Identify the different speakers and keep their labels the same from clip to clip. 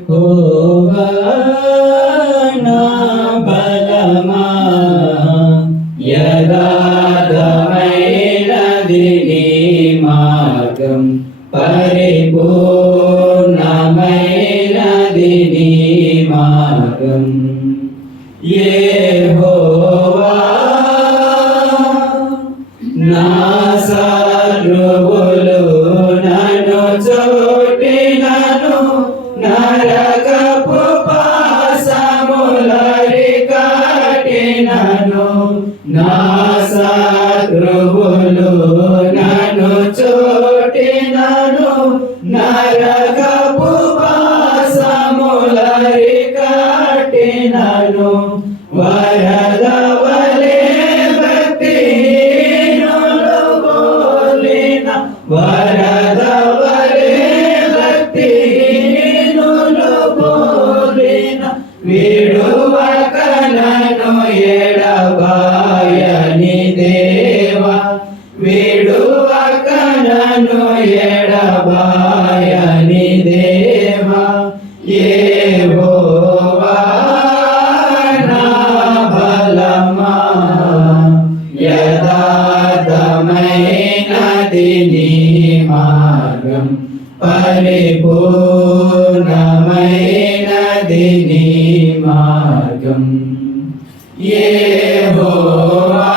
Speaker 1: యెహోవా నా బలమా యథార్థమైనది నీ మార్గం పరిపూర్ణమైనది నీ మార్గం యెహోవా నా సర్వులు కాటినను నా శత్రువులు నన్ను చోటినను నరకపు పాసములరి కాటినను వరద వలే భక్తి బోలిన వరద నను ఎడబాయని దేవా ఏ నా బలమా యథార్థమైనది నీ మార్గం పరిపూర్ణమైనది నీ మార్గం. ఏ హోవా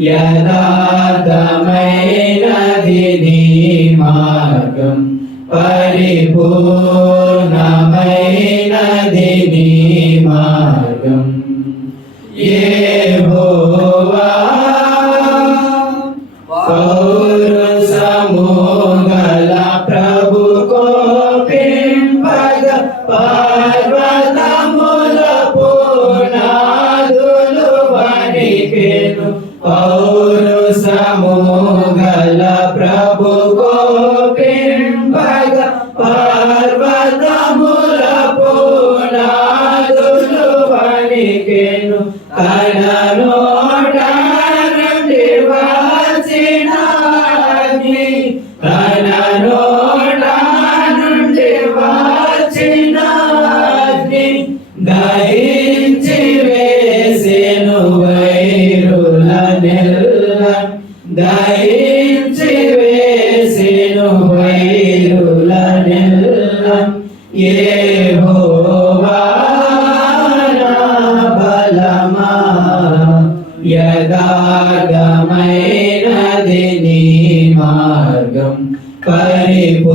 Speaker 1: యథార్థమైనది నీ మార్గం పరిపూర్ణమైనది మార్గం. యెహోవా పౌరుషముగల qual యెహోవా నీ మార్గం పరిపూర్ణమైనది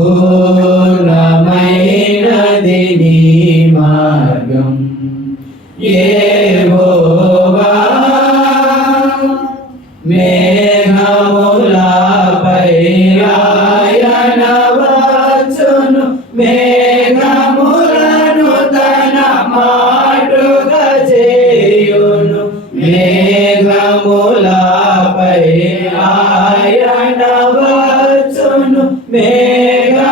Speaker 1: నీ మార్గం మేఘములపై ఆయన వచ్చును మేఘములను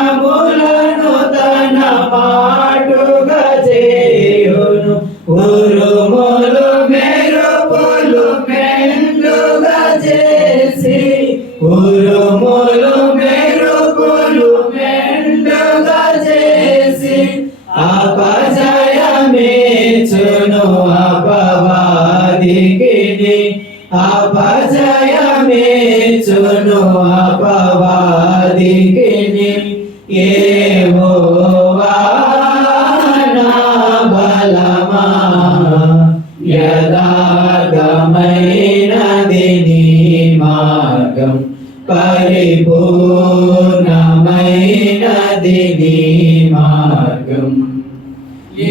Speaker 1: తన పాటుగా చేయును. ఉరుములు మెరుపులు మెండుగా చేసి ఉరు పవాదికిని ఏవో బలమా యదాగమైనది మార్గం పరిపూర్ణమైనది మార్గం ఏ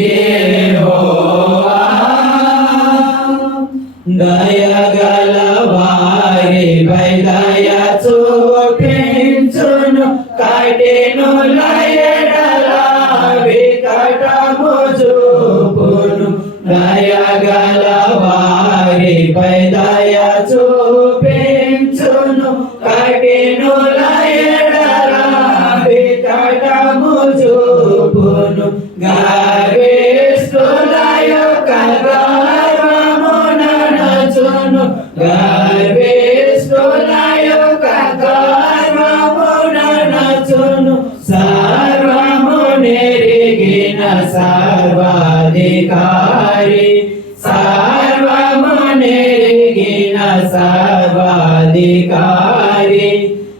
Speaker 1: सर्वाधिकारी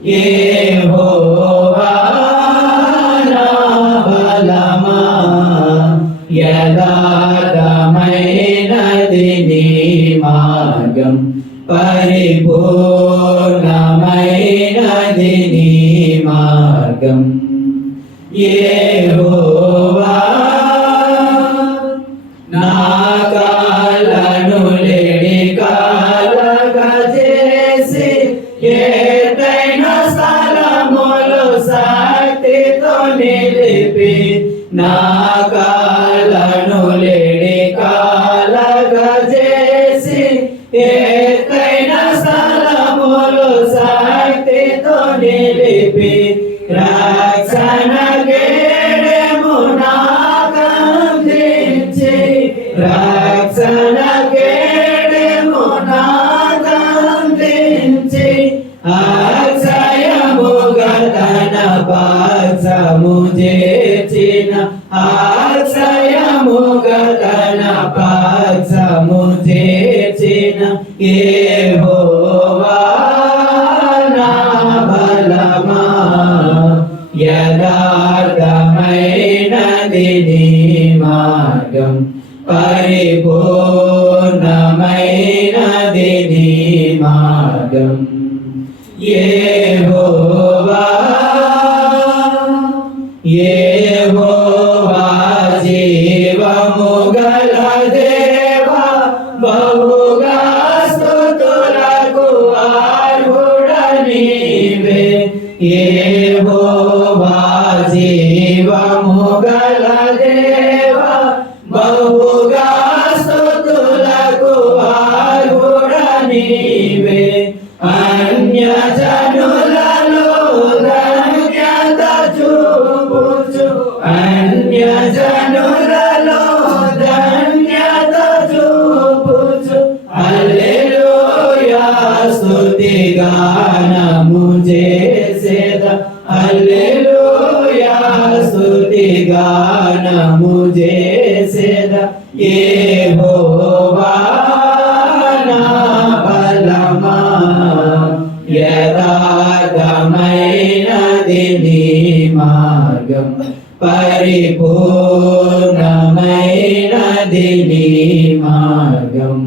Speaker 1: ये हो बलमा यदागमैनदिनी मार्गं परिपूर्णमैनदिनी मार्गम् ये हो రసము చేచిన ఆశ్రయము గగన పాసము చేసిన ఏ బలమా? యదార్థమైనది మార్గం పరిపూర్ణమైనది మార్గం. ఏ God, I స్థుతి గానము చేసేద. హల్లెలూయా స్థుతి గానము చేసేద. యెహోవా నా బలమా యథార్థమైనది నీ మార్గం. పరిపూర్ణమైనది నీ మార్గం.